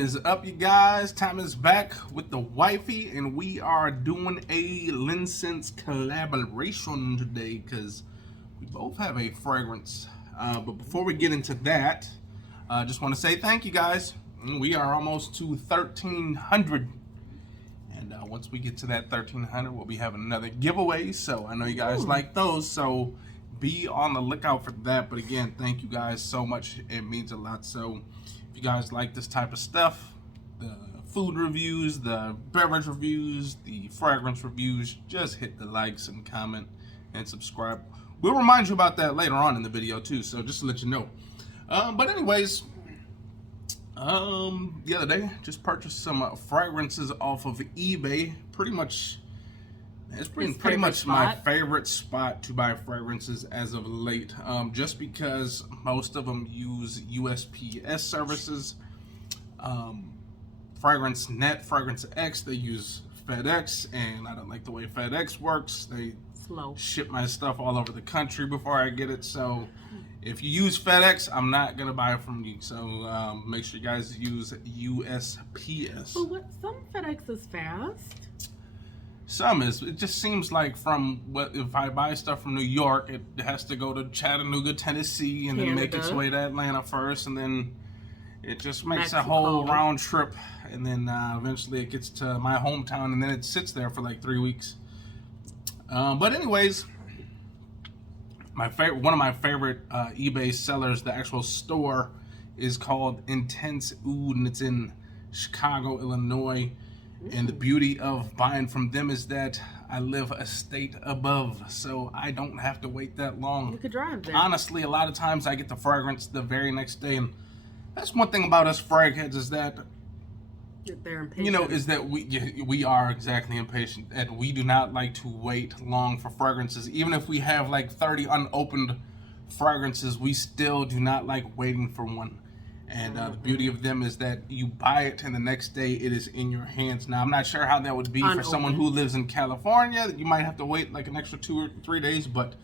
is up, you guys? Time is back with the wifey, and we are doing a Linscents collaboration today because we both have a fragrance. But before we get into that, I just want to say thank you guys. We are almost to 1,300. And once we get to that 1,300, we'll be having another giveaway. So I know you guys like those. So be on the lookout for that. But again, thank you guys so much. It means a lot. So if you guys like this type of stuff, the food reviews, the beverage reviews, the fragrance reviews, just hit the likes and comment and subscribe. We'll remind you about that later on in the video too. So just to let you know. But anyways, the other day just purchased some fragrances off of eBay. It's pretty much my favorite spot to buy fragrances as of late, just because most of them use USPS services. Fragrance Net, Fragrance X, they use FedEx, and I don't like the way FedEx works. They ship my stuff all over the country before I get it. So if you use FedEx, I'm not gonna buy it from you. So make sure you guys use USPS. But what, some FedEx is fast. Some is. It just seems like if I buy stuff from New York, it has to go to Chattanooga, Tennessee, and then make its way to Atlanta first, and then it just makes a whole round trip, and then eventually it gets to my hometown, and then it sits there for like 3 weeks. But anyways, one of my favorite eBay sellers, the actual store, is called Intense Oud, and it's in Chicago, Illinois. And the beauty of buying from them is that I live a state above, so I don't have to wait that long. You could drive there. Honestly, a lot of times I get the fragrance the very next day, and that's one thing about us frag heads is that, they're impatient. you know, is that we are exactly impatient, and we do not like to wait long for fragrances. Even if we have like 30 unopened fragrances, we still do not like waiting for one. And the beauty of them is that you buy it and the next day it is in your hands. Now, I'm not sure how that would be for someone who lives in California. You might have to wait like an extra 2 or 3 days, but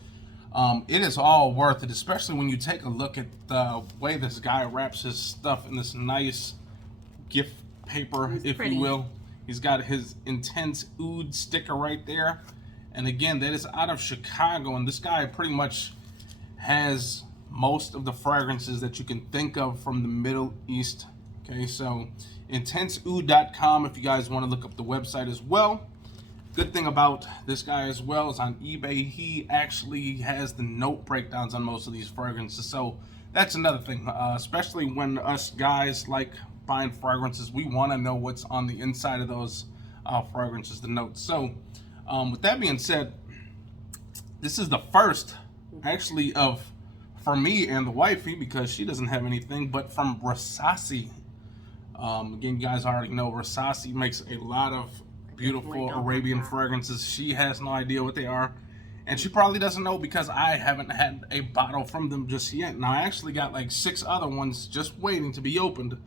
it is all worth it, especially when you take a look at the way this guy wraps his stuff in this nice gift paper, if you will. He's got his Intense Oud sticker right there. And again, that is out of Chicago, and this guy pretty much has most of the fragrances that you can think of from the Middle East. Okay, so intenseoud.com if you guys want to look up the website as well. Good thing about this guy as well is on eBay, he actually has the note breakdowns on most of these fragrances. So that's another thing, especially when us guys like buying fragrances, we want to know what's on the inside of those fragrances, the notes. So with that being said, this is the first actually for me and the wifey, because she doesn't have anything, but from Rasasi. Again, you guys already know Rasasi makes a lot of beautiful Arabian fragrances. She has no idea what they are, and she probably doesn't know because I haven't had a bottle from them just yet. Now, I actually got like 6 other ones just waiting to be opened,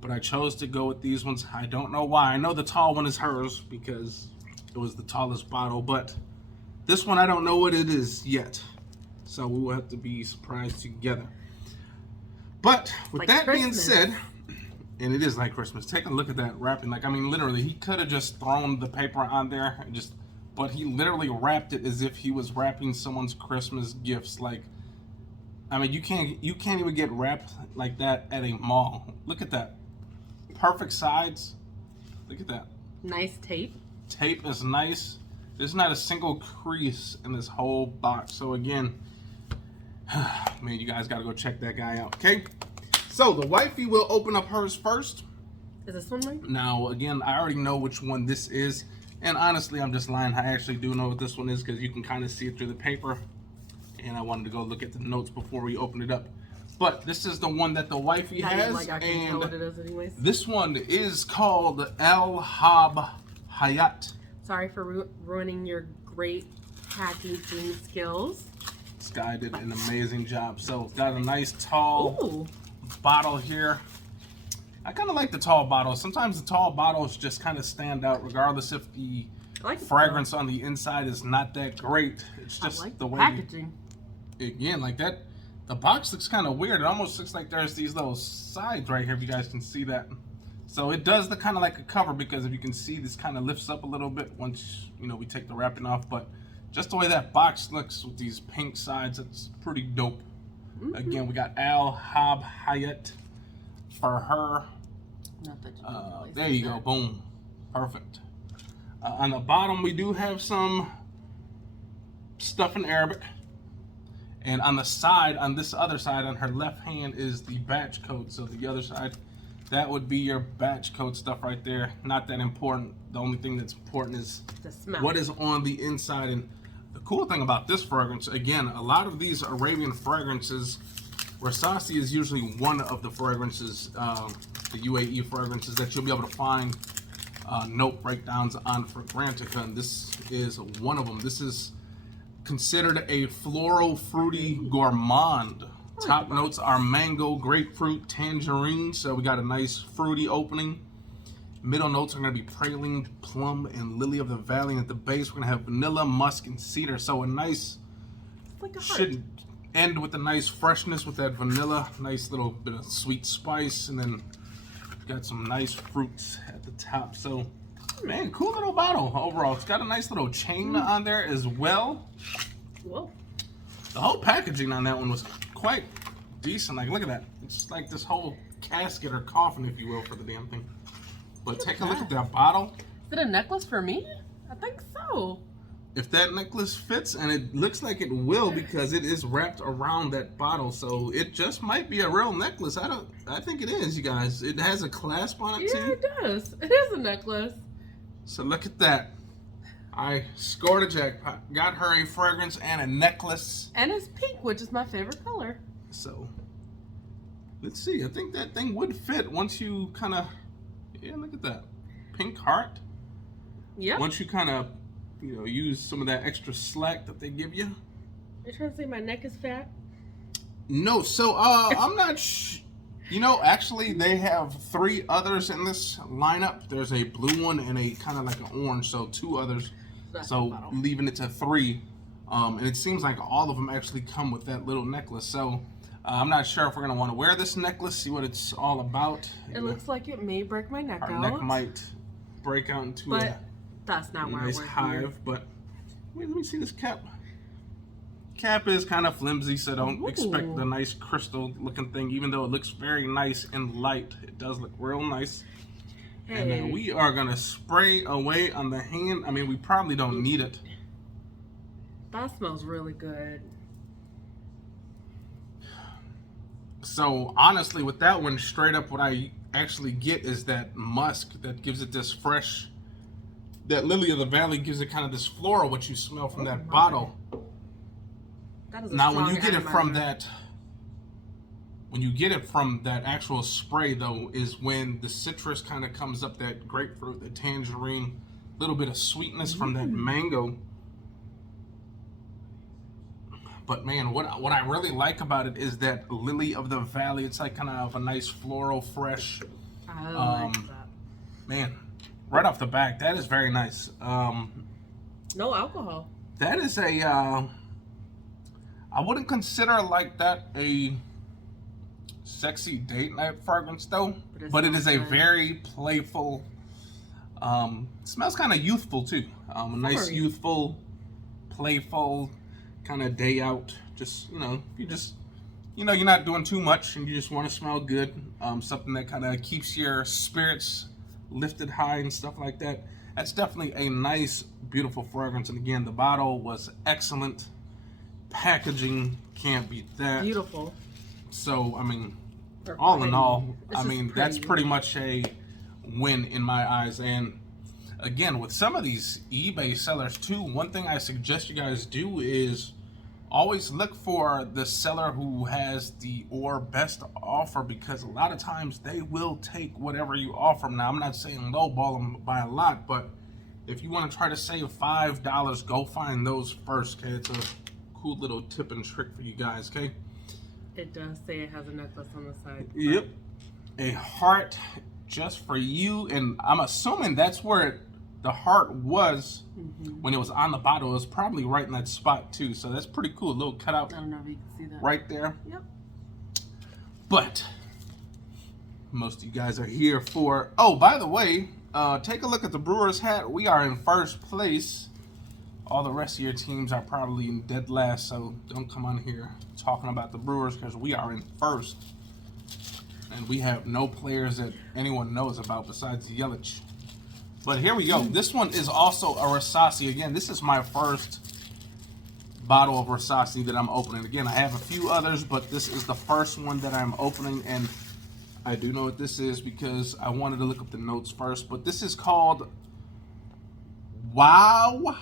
but I chose to go with these ones. I don't know why. I know the tall one is hers because it was the tallest bottle, but this one I don't know what it is yet. So we will have to be surprised together. But with that being said, and it is like Christmas. Take a look at that wrapping. Like, I mean, literally, he could have just thrown the paper on there and but he literally wrapped it as if he was wrapping someone's Christmas gifts. Like, I mean, you can't even get wrapped like that at a mall. Look at that. Perfect sides. Look at that. Nice tape. Tape is nice. There's not a single crease in this whole box. So again, man, you guys got to go check that guy out, okay? So the wifey will open up hers first. Is this one mine? Now, again, I already know which one this is. And honestly, I'm just lying. I actually do know what this one is because you can kind of see it through the paper. And I wanted to go look at the notes before we open it up. But this is the one that the wifey has. Like I can tell what it is anyways. This one is called Hob Hayat. Sorry for ruining your great packaging skills. This guy did an amazing job. So got a nice tall bottle here. I kind of like the tall bottles. Sometimes the tall bottles just kind of stand out regardless if the fragrance on the inside is not that great. It's just the way packaging. Again, like that, the box looks kind of weird. It almost looks like there's these little sides right here, if you guys can see that. So it does the kind of like a cover, because if you can see, this kind of lifts up a little bit once, you know, we take the wrapping off. But just the way that box looks with these pink sides, it's pretty dope. Again, we got Hob Hayat for her. Not that you can really There see you go, that. boom, perfect. On the bottom, we do have some stuff in Arabic. And on the side, on this other side, on her left hand, is the batch code. So the other side, that would be your batch code stuff right there. Not that important. The only thing that's important is The smell. what is on the inside. And the cool thing about this fragrance, again, a lot of these Arabian fragrances, Rasasi is usually one of the fragrances, the UAE fragrances, that you'll be able to find note breakdowns on Fragrantica, and this is one of them. This is considered a floral, fruity gourmand. Top notes are mango, grapefruit, tangerine. So we got a nice fruity opening. Middle notes are going to be praline, plum, and lily of the valley. And at the base, we're going to have vanilla, musk, and cedar. So a nice, It's like a heart. should end with a nice freshness with that vanilla. Nice little bit of sweet spice. And then got some nice fruits at the top. So, man, cool little bottle overall. It's got a nice little chain on there as well. Whoa. The whole packaging on that one was quite decent. Like, look at that. It's like this whole casket or coffin, if you will, for the damn thing. But take a look at that bottle. Is it a necklace for me? I think so. If that necklace fits, and it looks like it will because it is wrapped around that bottle, so it just might be a real necklace. I think it is, you guys. It has a clasp on it Yeah, too. it does. It is a necklace. So look at that. I scored a jackpot. Got her a fragrance and a necklace. And it's pink, which is my favorite color. So let's see. I think that thing would fit once you kind of, yeah, look at that. Pink heart. Yep. Once you kind of, you know, use some of that extra slack that they give you. You're trying to say my neck is fat? No, so I'm not you know, actually they have 3 others in this lineup. There's a blue one and a kind of like an orange, so 2 others. That's So the bottle. leaving it to 3. And it seems like all of them actually come with that little necklace. So I'm not sure if we're gonna want to wear this necklace, see what it's all about. It looks like it may break my neck Our out. neck might break out into But that's not a why nice we're here. hive. But wait, let me see this cap. Cap is kind of flimsy, so don't expect the nice crystal looking thing. Even though it looks very nice in light, it does look real nice. Hey. And then we are gonna spray away on the hand. I mean, we probably don't need it. That smells really good. So honestly, with that one, straight up, what I actually get is that musk that gives it this fresh. That lily of the valley gives it kind of this floral, what you smell from that bottle. That is a Now, when strong you get it from atomizer. that actual spray, though, is when the citrus kind of comes up, that grapefruit, the tangerine, a little bit of sweetness from that mango. But man, what I really like about it is that lily of the valley. It's like kind of a nice floral, fresh. I like that. Man, right off the back, that is very nice. No alcohol. That is a. I wouldn't consider like that a sexy date night fragrance though, but it is a very playful. Smells kind of youthful too. A nice youthful, playful kind of day out. Just you're not doing too much and you just want to smell good. Something that kind of keeps your spirits lifted high and stuff like that. That's definitely a nice, beautiful fragrance. And again, the bottle was excellent. Packaging can't beat that. Beautiful. So, I mean, Or all in pretty. all, It's I just mean, that's pretty. pretty much a win in my eyes. And again, with some of these eBay sellers too, one thing I suggest you guys do is always look for the seller who has the best offer, because a lot of times they will take whatever you offer them. Now, I'm not saying lowball them by a lot, but if you want to try to save $5, go find those first, okay? It's a cool little tip and trick for you guys, okay? It does say it has a necklace on the side. Yep. A heart just for you, and I'm assuming that's where the heart was when it was on the bottle. It was probably right in that spot too, so that's pretty cool. A little cutout I don't know if you can see that. right there. Yep. But most of you guys are here for. Oh, by the way, take a look at the Brewers hat. We are in first place. All the rest of your teams are probably in dead last, so don't come on here talking about the Brewers because we are in first. And we have no players that anyone knows about besides Yelich. But here we go. This one is also a Rasasi. Again, this is my first bottle of Rasasi that I'm opening. Again, I have a few others, but this is the first one that I'm opening, and I do know what this is because I wanted to look up the notes first. But this is called Waaw.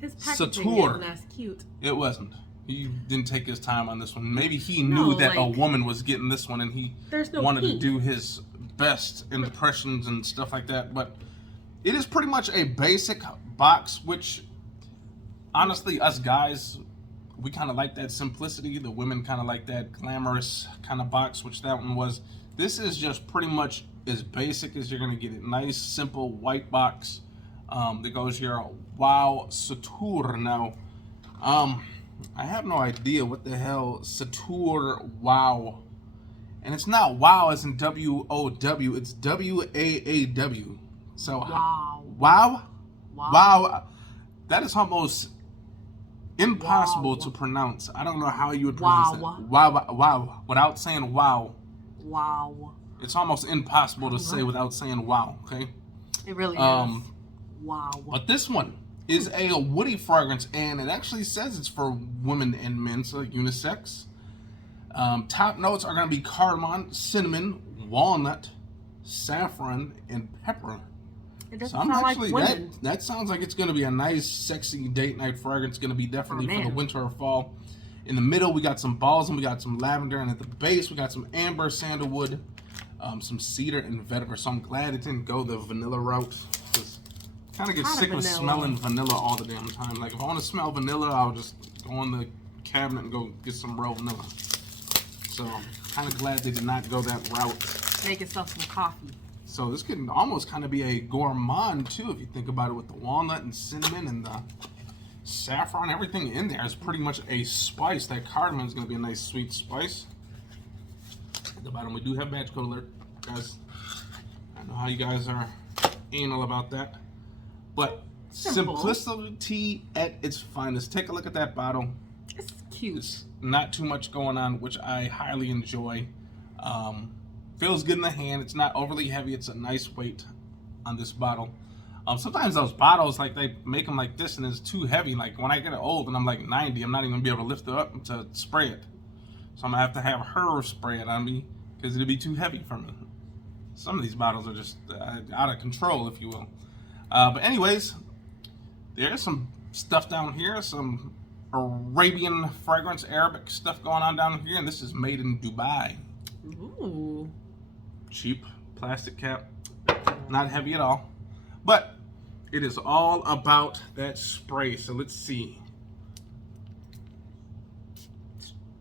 His packaging Sotoor. isn't as cute. It wasn't. He didn't take his time on this one. Maybe he knew that a woman was getting this one, and he wanted to do his best impressions and stuff like that. But it is pretty much a basic box, which honestly, us guys, we kind of like that simplicity. The women kind of like that glamorous kind of box, which that one was. This is just pretty much as basic as you're going to get it. Nice, simple, white box. That goes here, Waaw Sotoor. Now, I have no idea what the hell Sotoor Waaw. And it's not wow as in W-O-W, it's W-A-A-W. So, Wow. Wow? Wow. Wow. That is almost impossible to pronounce. I don't know how you would pronounce that. Wow, wow. Without saying wow. Wow. It's almost impossible to say without saying wow, okay? It really is. Wow. But this one is a woody fragrance, and it actually says it's for women and men, so unisex. Top notes are going to be cardamom, cinnamon, walnut, saffron, and pepper. It doesn't So sound like women. that sounds like it's going to be a nice, sexy date night fragrance. Going to be definitely for the winter or fall. In the middle, we got some balsam, we got some lavender, and at the base, we got some amber, sandalwood, some cedar, and vetiver. So I'm glad it didn't go the vanilla route. Kind of get sick of smelling vanilla all the damn time. Like, if I want to smell vanilla, I'll just go in the cabinet and go get some raw vanilla. So, kind of glad they did not go that route. Make yourself some coffee. So, this could almost kind of be a gourmand, too, if you think about it, with the walnut and cinnamon and the saffron. Everything in there is pretty much a spice. That cardamom is going to be a nice, sweet spice. At the bottom, we do have batch code alert. Guys, I know how you guys are anal about that. But simplicity at its finest. Take a look at that bottle. It's cute. It's not too much going on, which I highly enjoy. Feels good in the hand. It's not overly heavy. It's a nice weight on this bottle. Sometimes those bottles, like, they make them like this and it's too heavy. Like, when I get old and I'm like 90, I'm not even going to be able to lift it up to spray it. So I'm going to have to have her spray it on me because it'll be too heavy for me. Some of these bottles are just out of control, if you will. But anyways, there's some stuff down here, some Arabian fragrance, Arabic stuff going on down here, and this is made in Dubai. Ooh. Cheap plastic cap, not heavy at all, but it is all about that spray. So let's see.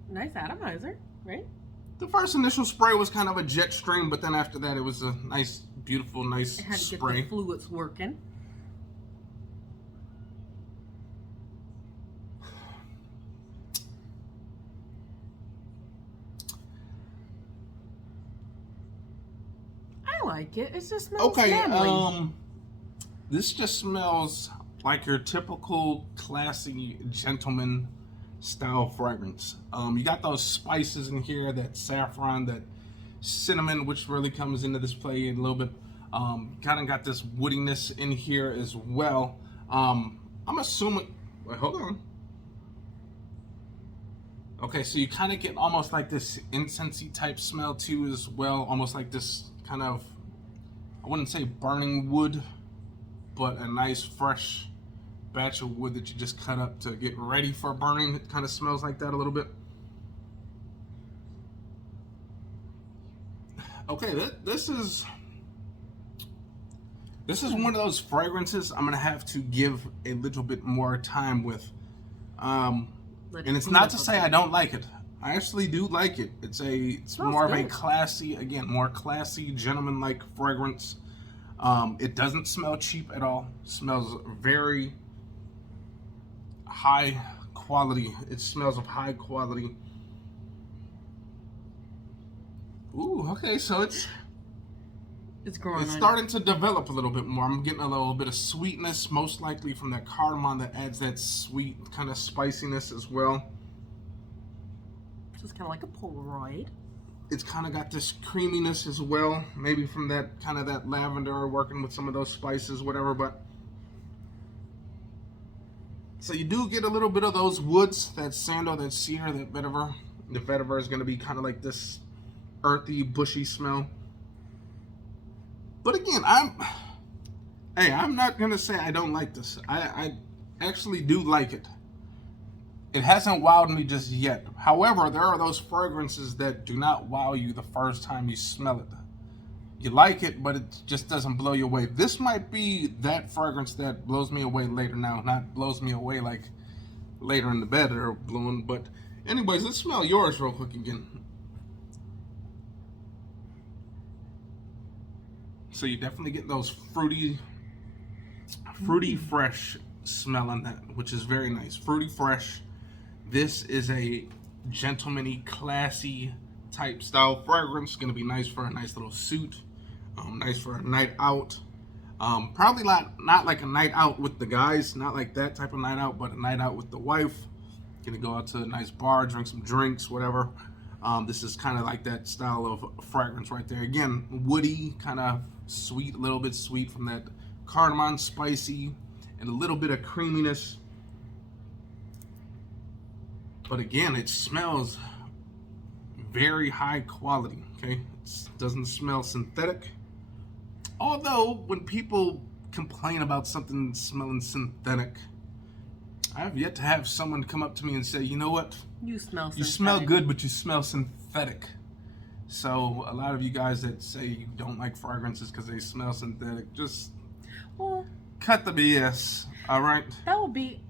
Nice atomizer, right? The first initial spray was kind of a jet stream, but then after that it was a nice, beautiful, nice it had to spray. get the fluids working. I like it. It just smells manly. This just smells like your typical classy gentleman style fragrance. You got those spices in here, that saffron, that cinnamon, which really comes into this play a little bit. Kind of got this woodiness in here as well. I'm assuming, wait, hold on. Okay, so you kind of get almost like this incensey type smell too as well. Almost like this kind of, I wouldn't say burning wood, but a nice fresh batch of wood that you just cut up to get ready for burning. It kind of smells like that a little bit. Okay, this is one of those fragrances I'm gonna have to give a little bit more time with. And it's not to say I don't like it. I actually do like it. It's more of a classy, again, more classy, gentleman-like fragrance. It doesn't smell cheap at all. It smells very high quality. It smells of high quality. Ooh, okay, so It's growing. It's starting to develop a little bit more. I'm getting a little bit of sweetness, most likely from that cardamom that adds that sweet kind of spiciness as well. Just kind of like a Polaroid. It's kind of got this creaminess as well, maybe from that kind of that lavender, working with some of those spices, whatever. But so you do get a little bit of those woods, that sandal, that cedar, that vetiver. The vetiver is going to be kind of like this earthy, bushy smell. But again, I'm not gonna say I don't like this. I actually do like it. It hasn't wowed me just yet. However, there are those fragrances that do not wow you the first time you smell it. You like it, but it just doesn't blow you away. This might be that fragrance that blows me away later. Now, not blows me away like later in the bed or blowing, but anyways, let's smell yours real quick again. So you definitely get those fruity fresh smell in that, which is very nice. Fruity fresh. This is a gentleman-y, classy type style fragrance. Gonna be nice for a nice little suit. Nice for a night out. Probably not like a night out with the guys, not like that type of night out, but a night out with the wife. Gonna go out to a nice bar, drink some drinks, whatever. This is kind of like that style of fragrance right there. Again, woody, kind of sweet, a little bit sweet from that cardamom, spicy, and a little bit of creaminess. But again, it smells very high quality, okay? It doesn't smell synthetic. Although, when people complain about something smelling synthetic, I have yet to have someone come up to me and say, you know what? You smell synthetic. You smell good, but you smell synthetic. So a lot of you guys that say you don't like fragrances because they smell synthetic, just cut the BS, all right?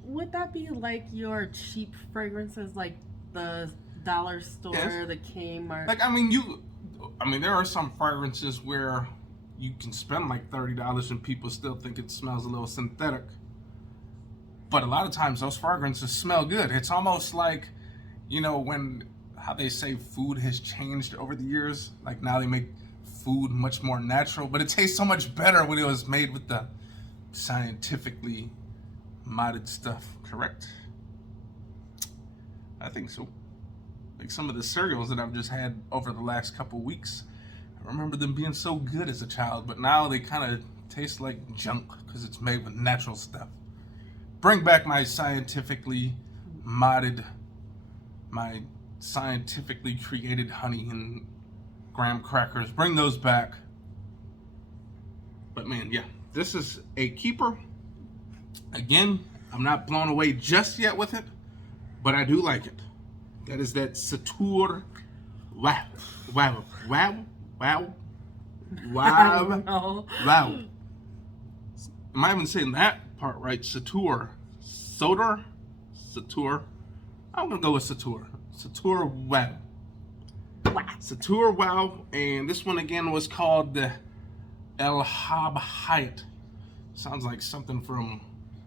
Would that be like your cheap fragrances, like the dollar store, yes, the Kmart? Like, I mean, there are some fragrances where you can spend like $30 and people still think it smells a little synthetic. But a lot of times those fragrances smell good. It's almost like, you know, how they say food has changed over the years. Like now they make food much more natural, but it tastes so much better when it was made with the scientifically modded stuff, correct? I think so. Like some of the cereals that I've just had over the last couple weeks, I remember them being so good as a child, but now they kind of taste like junk because it's made with natural stuff. Bring back my scientifically modded, my scientifically created honey and graham crackers. Bring those back. But man, yeah, this is a keeper. Again, I'm not blown away just yet with it, but I do like it. That is that Sotoor Waaw. Wow. Wow. Wow. Wow. Wow. Am I even saying that part right? Sotoor. Sotoor? Sotoor. I'm going to go with Sotoor. Sotoor Waaw. Sotoor Waaw. And this one again was called the Hob Hayat. Sounds like something from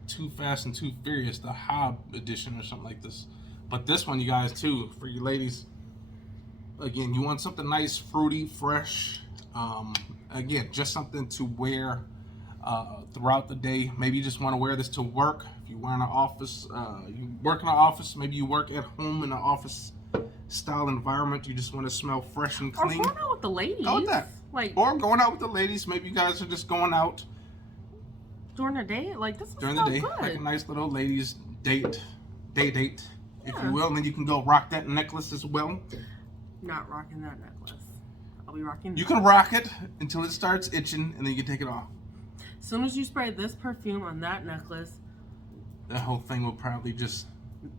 Too Fast and Too Furious, the Hob edition or something like this. But this one, you guys, too, for you ladies, again, you want something nice, fruity, fresh. Again, just something to wear throughout the day. Maybe you just want to wear this to work. If you work in an office, maybe you work at home in an office style environment. You just want to smell fresh and clean. Or going out with the ladies. Go with that. Or going out with the ladies. Maybe you guys are just going out during the day. Like this during the day, good. like a nice little ladies date, if you will. And then you can go rock that necklace as well. Not rocking that necklace. I'll be rocking. You can rock it until it starts itching, and then you can take it off. As soon as you spray this perfume on that necklace, that whole thing will probably just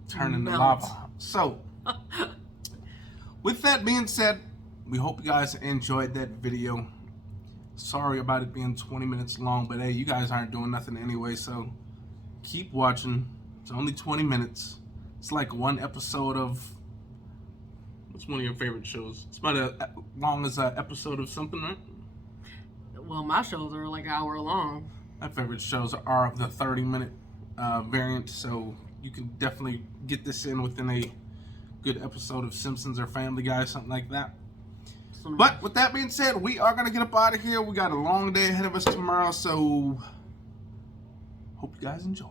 turn into lava. So, with that being said, we hope you guys enjoyed that video. Sorry about it being 20 minutes long, but hey, you guys aren't doing nothing anyway, so keep watching. It's only 20 minutes. It's like one episode of... What's one of your favorite shows? It's about as long as an episode of something, right? Well, my shows are like an hour long. My favorite shows are of the 30-minute variant, so you can definitely get this in within a good episode of Simpsons or Family Guy, something like that. Awesome. But with that being said, we are going to get up out of here. We got a long day ahead of us tomorrow, so hope you guys enjoyed.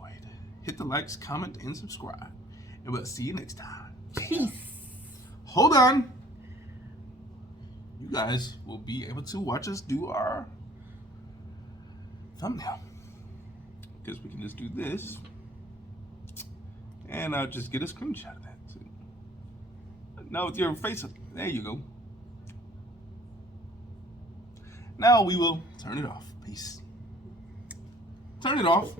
Hit the likes, comment, and subscribe. And we'll see you next time. Peace. Hold on. You guys will be able to watch us do our thumbnail. Because we can just do this. And I'll just get a screenshot of that. Now with your face, there you go. Now we will turn it off. Peace. Turn it off.